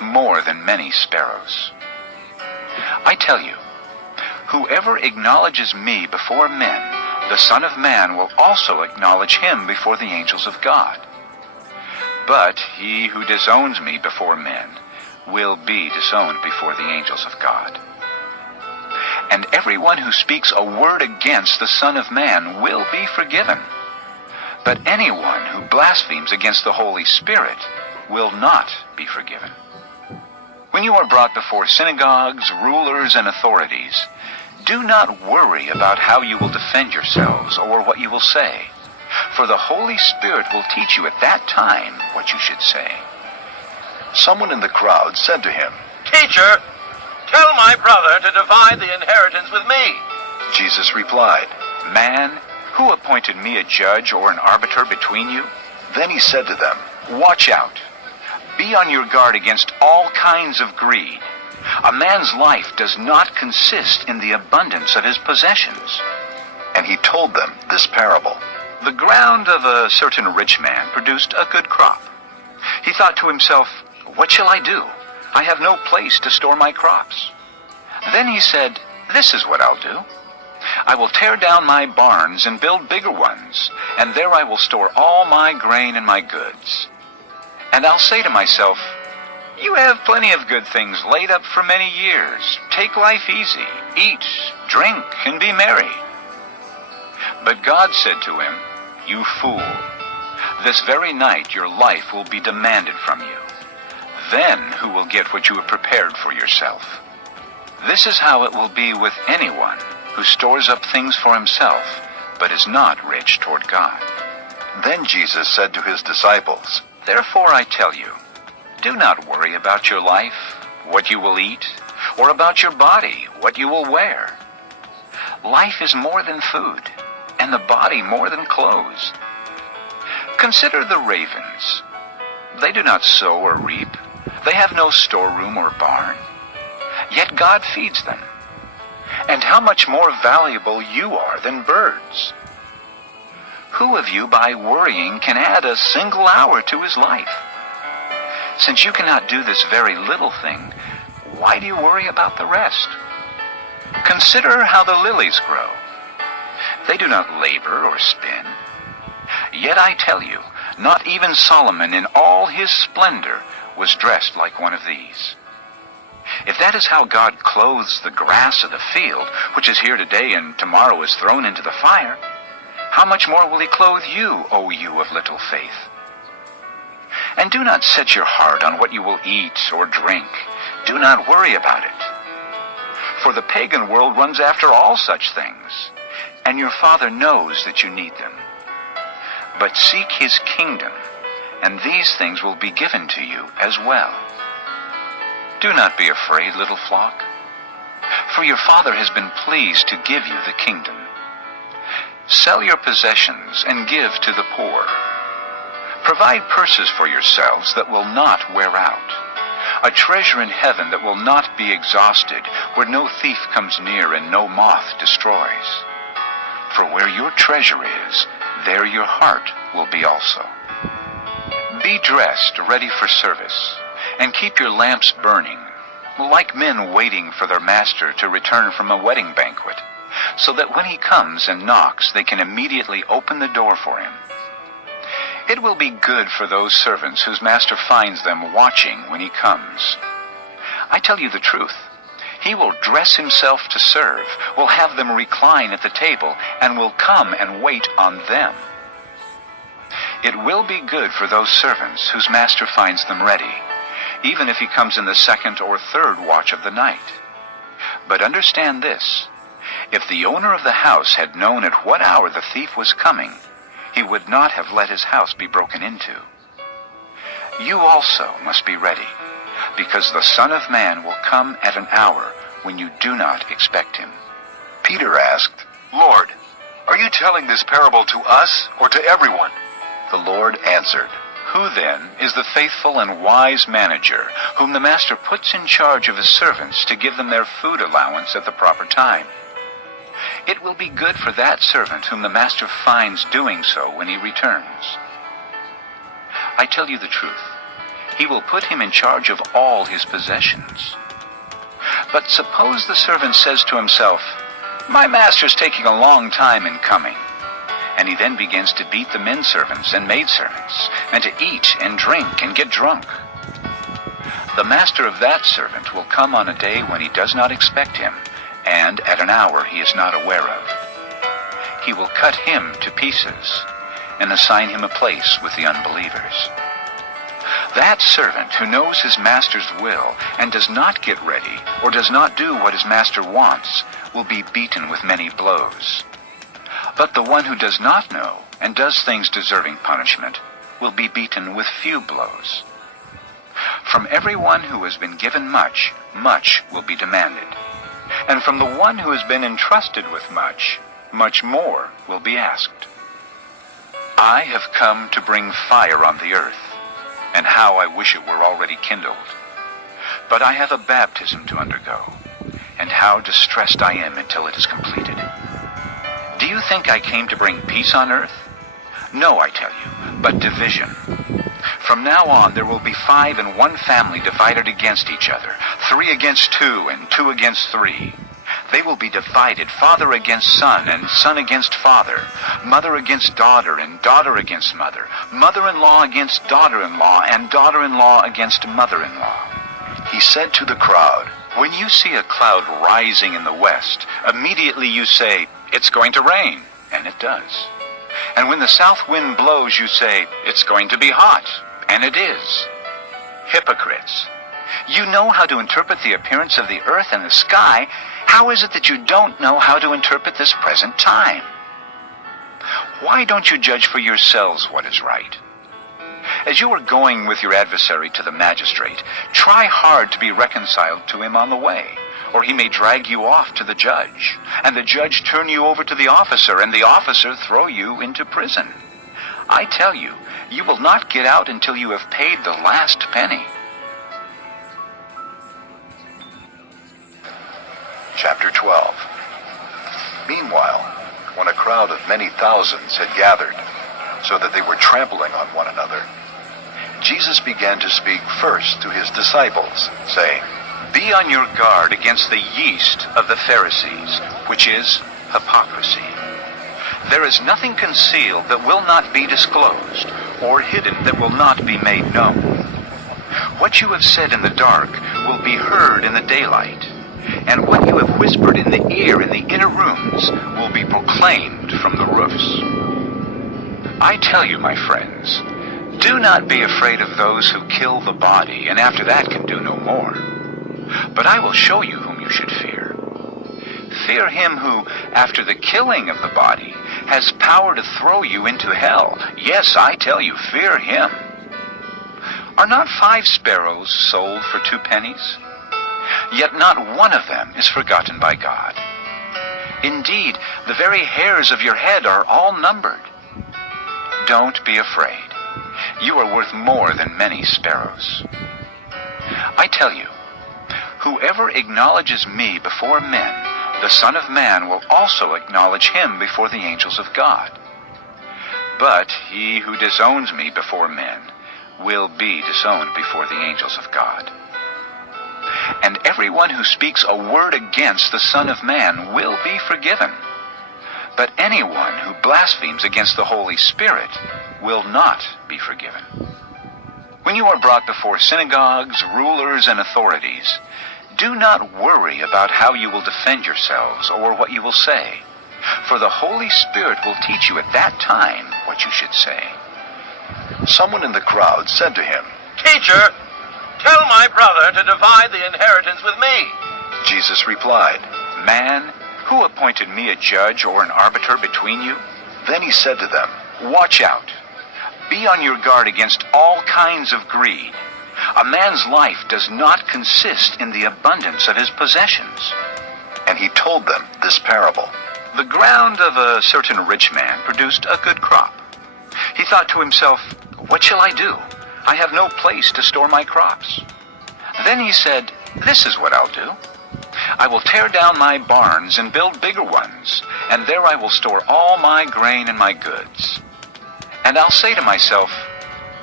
more than many sparrows. I tell you, whoever acknowledges me before men, the Son of Man will also acknowledge him before the angels of God. But he who disowns me before men will be disowned before the angels of God. And everyone who speaks a word against the Son of Man will be forgiven. But anyone who blasphemes against the Holy Spirit will not be forgiven. When you are brought before synagogues, rulers, and authorities, do not worry about how you will defend yourselves or what you will say, for the Holy Spirit will teach you at that time what you should say. Someone in the crowd said to him, Teacher, tell my brother to divide the inheritance with me. Jesus replied, Man, who appointed me a judge or an arbiter between you? Then he said to them, Watch out. Be on your guard against all kinds of greed. A man's life does not consist in the abundance of his possessions. And he told them this parable. The ground of a certain rich man produced a good crop. He thought to himself, What shall I do? I have no place to store my crops. Then he said, This is what I'll do. I will tear down my barns and build bigger ones, and there I will store all my grain and my goods. And I'll say to myself, You have plenty of good things laid up for many years. Take life easy, eat, drink, and be merry. But God said to him, You fool, this very night your life will be demanded from you. Then who will get what you have prepared for yourself? This is how it will be with anyone who stores up things for himself, but is not rich toward God. Then Jesus said to his disciples, Therefore I tell you, do not worry about your life, what you will eat, or about your body, what you will wear. Life is more than food, and the body more than clothes. Consider the ravens. They do not sow or reap. They have no storeroom or barn. Yet God feeds them. And how much more valuable you are than birds. Who of you, by worrying, can add a single hour to his life? Since you cannot do this very little thing, why do you worry about the rest? Consider how the lilies grow. They do not labor or spin. Yet I tell you, not even Solomon in all his splendor was dressed like one of these. If that is how God clothes the grass of the field, which is here today and tomorrow is thrown into the fire, how much more will he clothe you, O you of little faith? And do not set your heart on what you will eat or drink. Do not worry about it. For the pagan world runs after all such things, and your Father knows that you need them. But seek his kingdom, and these things will be given to you as well. Do not be afraid, little flock, for your Father has been pleased to give you the kingdom. Sell your possessions and give to the poor. Provide purses for yourselves that will not wear out, a treasure in heaven that will not be exhausted, where no thief comes near and no moth destroys. For where your treasure is, there your heart will be also. Be dressed, ready for service, and keep your lamps burning, like men waiting for their master to return from a wedding banquet, so that when he comes and knocks, they can immediately open the door for him. It will be good for those servants whose master finds them watching when he comes. I tell you the truth, he will dress himself to serve, will have them recline at the table, and will come and wait on them. It will be good for those servants whose master finds them ready, even if he comes in the second or third watch of the night. But understand this, if the owner of the house had known at what hour the thief was coming, he would not have let his house be broken into. You also must be ready, because the Son of Man will come at an hour when you do not expect him. Peter asked, Lord, are you telling this parable to us or to everyone? The Lord answered, Who then is the faithful and wise manager, whom the master puts in charge of his servants to give them their food allowance at the proper time? It will be good for that servant whom the master finds doing so when he returns. I tell you the truth, he will put him in charge of all his possessions. But suppose the servant says to himself, "My master's taking a long time in coming," and he then begins to beat the men servants and maidservants, and to eat and drink and get drunk. The master of that servant will come on a day when he does not expect him, and at an hour he is not aware of. He will cut him to pieces and assign him a place with the unbelievers. That servant who knows his master's will and does not get ready or does not do what his master wants will be beaten with many blows. But the one who does not know and does things deserving punishment will be beaten with few blows. From everyone who has been given much, much will be demanded. And from the one who has been entrusted with much, much more will be asked. I have come to bring fire on the earth, and how I wish it were already kindled. But I have a baptism to undergo, and how distressed I am until it is completed. Do you think I came to bring peace on earth? No, I tell you, but division. From now on there will be 5 in one family divided against each other, 3 against 2, and 2 against 3. They will be divided, father against son, and son against father, mother against daughter, and daughter against mother, mother-in-law against daughter-in-law, and daughter-in-law against mother-in-law. He said to the crowd, "When you see a cloud rising in the west, immediately you say, 'It's going to rain,' and it does. And when the south wind blows, you say, 'It's going to be hot,' and it is. Hypocrites! You know how to interpret the appearance of the earth and the sky. How is it that you don't know how to interpret this present time? Why don't you judge for yourselves what is right? As you are going with your adversary to the magistrate, try hard to be reconciled to him on the way, or he may drag you off to the judge, and the judge turn you over to the officer, and the officer throw you into prison. I tell you, you will not get out until you have paid the last penny." Chapter 12. Meanwhile, when a crowd of many thousands had gathered, so that they were trampling on one another, Jesus began to speak first to his disciples, saying, "Be on your guard against the yeast of the Pharisees, which is hypocrisy. There is nothing concealed that will not be disclosed, or hidden that will not be made known. What you have said in the dark will be heard in the daylight, and what you have whispered in the ear in the inner rooms will be proclaimed from the roofs. I tell you, my friends, do not be afraid of those who kill the body, and after that can do no more. But I will show you whom you should fear. Fear him who, after the killing of the body, has power to throw you into hell. Yes, I tell you, fear him. Are not 5 sparrows sold for 2 pennies? Yet not one of them is forgotten by God. Indeed, the very hairs of your head are all numbered. Don't be afraid. You are worth more than many sparrows. I tell you, whoever acknowledges me before men, the Son of Man will also acknowledge him before the angels of God. But he who disowns me before men will be disowned before the angels of God. And everyone who speaks a word against the Son of Man will be forgiven. But anyone who blasphemes against the Holy Spirit will not be forgiven. When you are brought before synagogues, rulers, and authorities, do not worry about how you will defend yourselves or what you will say, for the Holy Spirit will teach you at that time what you should say. Someone in the crowd said to him, "Teacher, tell my brother to divide the inheritance with me." Jesus replied. Man, who appointed me a judge or an arbiter between you? Then he said to them, Watch out. Be on your guard against all kinds of greed. A man's life does not consist in the abundance of his possessions. and he told them this parable. The ground of a certain rich man produced a good crop. He thought to himself, "What shall I do? I have no place to store my crops." Then he said, "This is what I'll do. I will tear down my barns and build bigger ones, and there I will store all my grain and my goods. And I'll say to myself,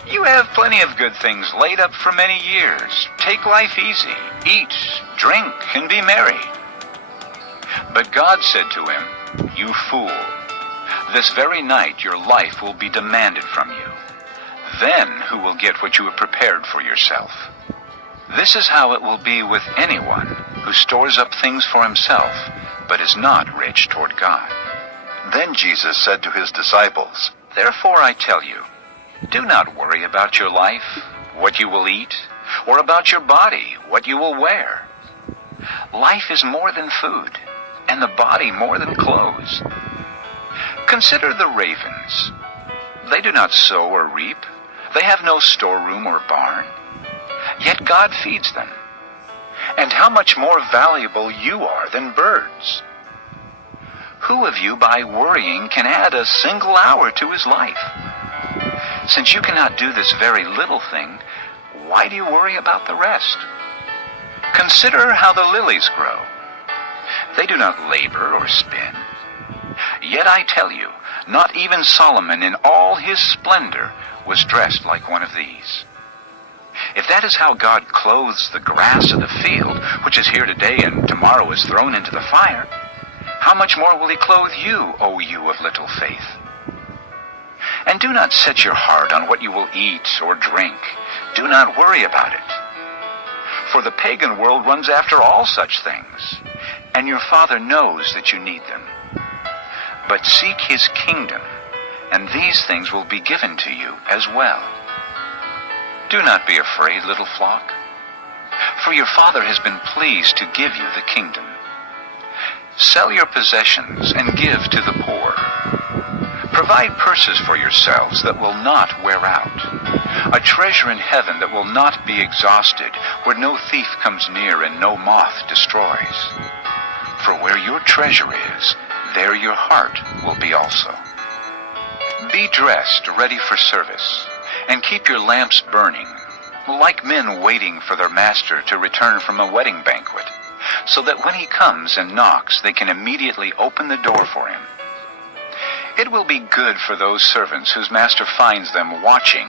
You have plenty of good things laid up for many years. Take life easy. Eat, drink, and be merry. But God said to him, You fool, this very night your life will be demanded from you. Then who will get what you have prepared for yourself? This is how it will be with anyone who stores up things for himself, but is not rich toward God. Then Jesus said to his disciples, Therefore I tell you, do not worry about your life, what you will eat, or about your body, what you will wear. Life is more than food, and the body more than clothes. Consider the ravens. They do not sow or reap. They have no storeroom or barn. Yet God feeds them. And how much more valuable you are than birds. Who of you by worrying can add a single hour to his life? Since you cannot do this very little thing, why do you worry about the rest? Consider how the lilies grow. They do not labor or spin. Yet I tell you, not even Solomon in all his splendor was dressed like one of these. If that is how God clothes the grass of the field, which is here today and tomorrow is thrown into the fire, how much more will he clothe you, O you of little faith? And do not set your heart on what you will eat or drink. Do not worry about it. For the pagan world runs after all such things, and your Father knows that you need them. But seek his kingdom, and these things will be given to you as well. Do not be afraid, little flock, for your Father has been pleased to give you the kingdom. Sell your possessions and give to the poor. Provide purses for yourselves that will not wear out, a treasure in heaven that will not be exhausted, where no thief comes near and no moth destroys. For where your treasure is, there your heart will be also. Be dressed, ready for service, and keep your lamps burning, like men waiting for their master to return from a wedding banquet, so that when he comes and knocks, they can immediately open the door for him. It will be good for those servants whose master finds them watching